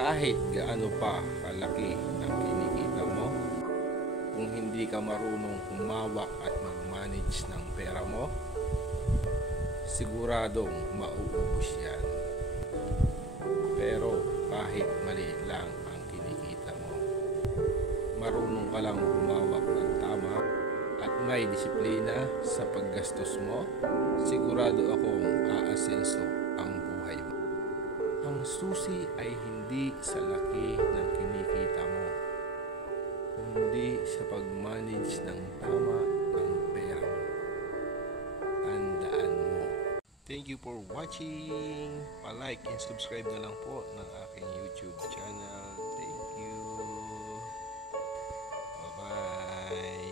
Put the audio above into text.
Kahit gaano pa kalaki ang kinikita mo, kung hindi ka marunong humawak at mag-manage ng pera mo, siguradong mauubos yan. Pero kahit maliit lang ang kinikita mo, marunong ka lang humawak ng tama at may disiplina sa paggastos mo, sigurado akong aasenso ang buhay mo. Ang susi ay hindi sa laki ng kinikita mo, kundi sa pag-manage ng tama ng pera mo. Tandaan mo. Thank you for watching. Pa-like and subscribe na lang po ng aking YouTube channel. Thank you. Bye-bye.